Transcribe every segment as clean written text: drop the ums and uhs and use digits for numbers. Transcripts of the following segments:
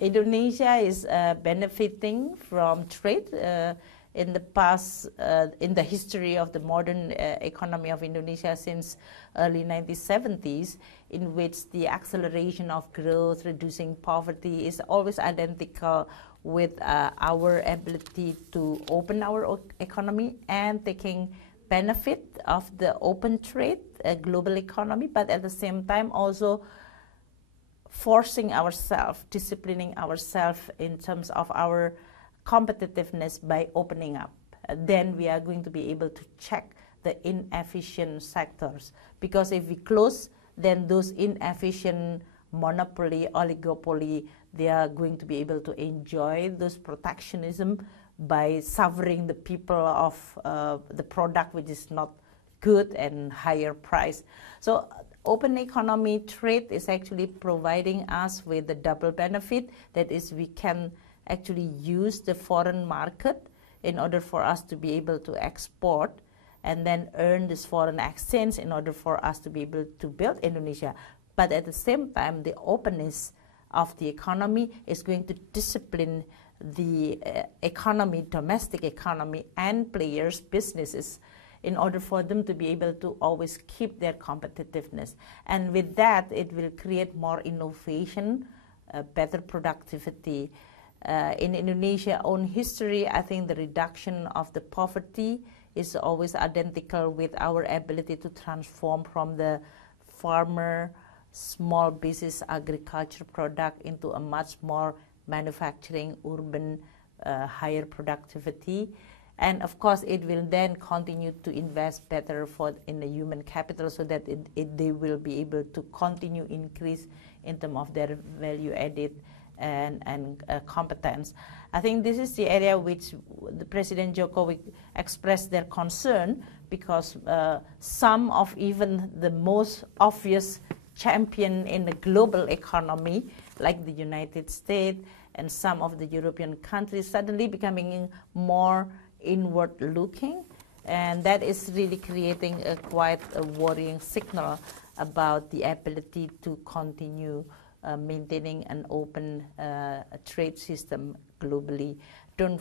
Indonesia is benefiting from trade in the past, in the history of the modern economy of Indonesia since early 1970s, in which the acceleration of growth, reducing poverty is always identical with our ability to open our economy and taking benefit of the open trade, global economy, but at the same time also forcing ourselves, disciplining ourselves in terms of our competitiveness by opening up. Then we are going to be able to check the inefficient sectors. Because if we close, then those inefficient monopoly, oligopoly, they are going to be able to enjoy those protectionism by suffering the people of the product which is not good and higher price. So open economy trade is actually providing us with the double benefit. That is, we can actually use the foreign market in order for us to be able to export and then earn this foreign exchange in order for us to be able to build Indonesia. But at the same time, the openness of the economy is going to discipline the economy, domestic economy, and players, businesses, in order for them to be able to always keep their competitiveness. And with that, it will create more innovation, better productivity. In Indonesia's own history, I think the reduction of the poverty is always identical with our ability to transform from the farmer, small business, agriculture product into a much more manufacturing, urban, higher productivity. And of course, it will then continue to invest better in the human capital so that they will be able to continue increase in terms of their value added and competence. I think this is the area which the President Jokowi expressed their concern, because some of even the most obvious champion in the global economy, like the United States and some of the European countries, suddenly becoming more inward-looking, and that is really creating quite a worrying signal about the ability to continue maintaining an open trade system globally. Don't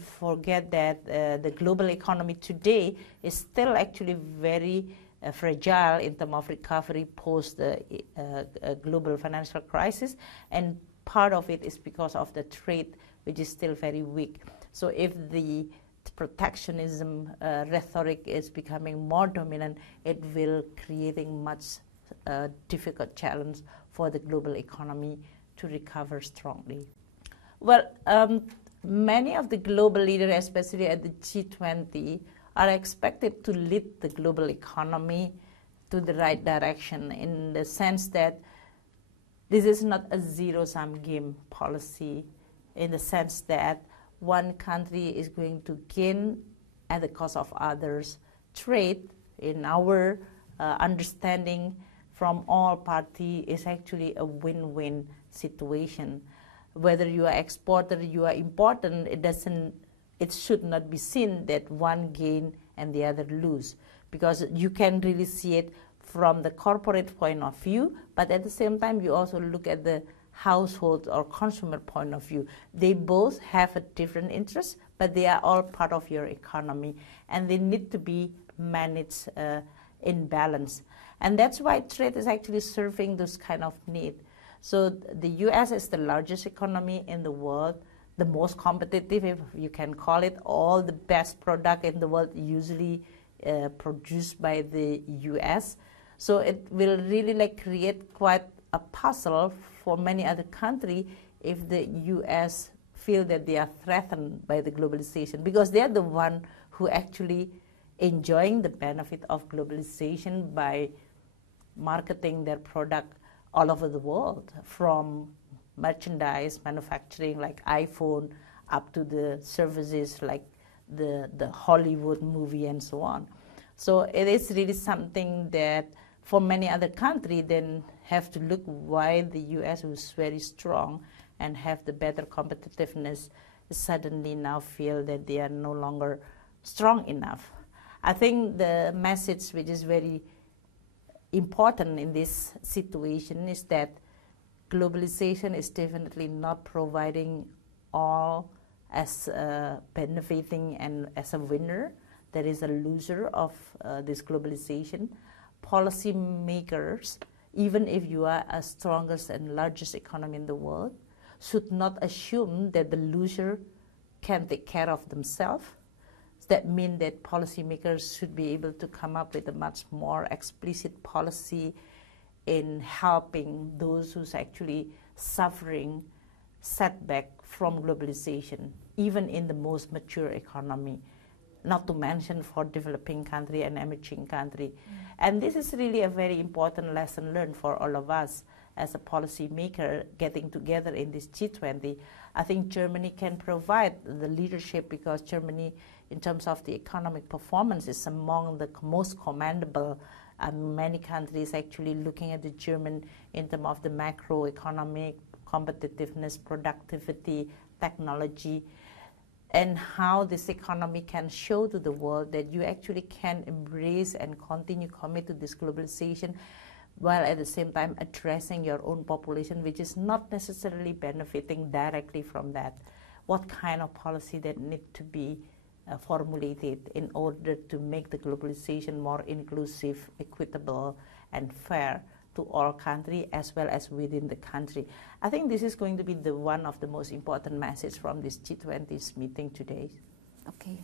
forget that the global economy today is still actually very fragile in terms of recovery post the global financial crisis, and part of it is because of the trade, which is still very weak. So if the protectionism rhetoric is becoming more dominant, it will creating much difficult challenge for the global economy to recover strongly. Well, many of the global leaders, especially at the G20, are expected to lead the global economy to the right direction, in the sense that this is not a zero-sum game policy, in the sense that one country is going to gain at the cost of others. Trade, in our understanding from all parties, is actually a win-win situation. Whether you are exporter, you are importer, it should not be seen that one gain and the other lose, because you can really see it from the corporate point of view, but at the same time you also look at the household or consumer point of view. They both have a different interest, but they are all part of your economy, and they need to be managed in balance. And that's why trade is actually serving those kind of need. So the US is the largest economy in the world, the most competitive, if you can call it. All the best product in the world usually produced by the US. So it will really create quite a puzzle for many other countries if the US feel that they are threatened by the globalization, because they are the one who actually enjoying the benefit of globalization by marketing their product all over the world, from merchandise manufacturing like iPhone up to the services like the Hollywood movie and so on. So it is really something that for many other countries then have to look why the US, who's very strong and have the better competitiveness, suddenly now feel that they are no longer strong enough. I think the message which is very important in this situation is that globalization is definitely not providing all as benefiting and as a winner. There is a loser of this globalization. Policymakers, even if you are the strongest and largest economy in the world, should not assume that the loser can take care of themselves. That means that policymakers should be able to come up with a much more explicit policy in helping those who's actually suffering setback from globalization, even in the most mature economy, not to mention for developing country and emerging country. And this is really a very important lesson learned for all of us as a policymaker getting together in this G20. I think Germany can provide the leadership because Germany, in terms of the economic performance, is among the most commendable. Many countries actually looking at the German in terms of the macroeconomic competitiveness, productivity, technology, and how this economy can show to the world that you actually can embrace and continue commit to this globalization while at the same time addressing your own population, which is not necessarily benefiting directly from that. What kind of policy that need to be formulated in order to make the globalization more inclusive, equitable, and fair to all countries as well as within the country. I think this is going to be one of the most important messages from this G20's meeting today. Okay.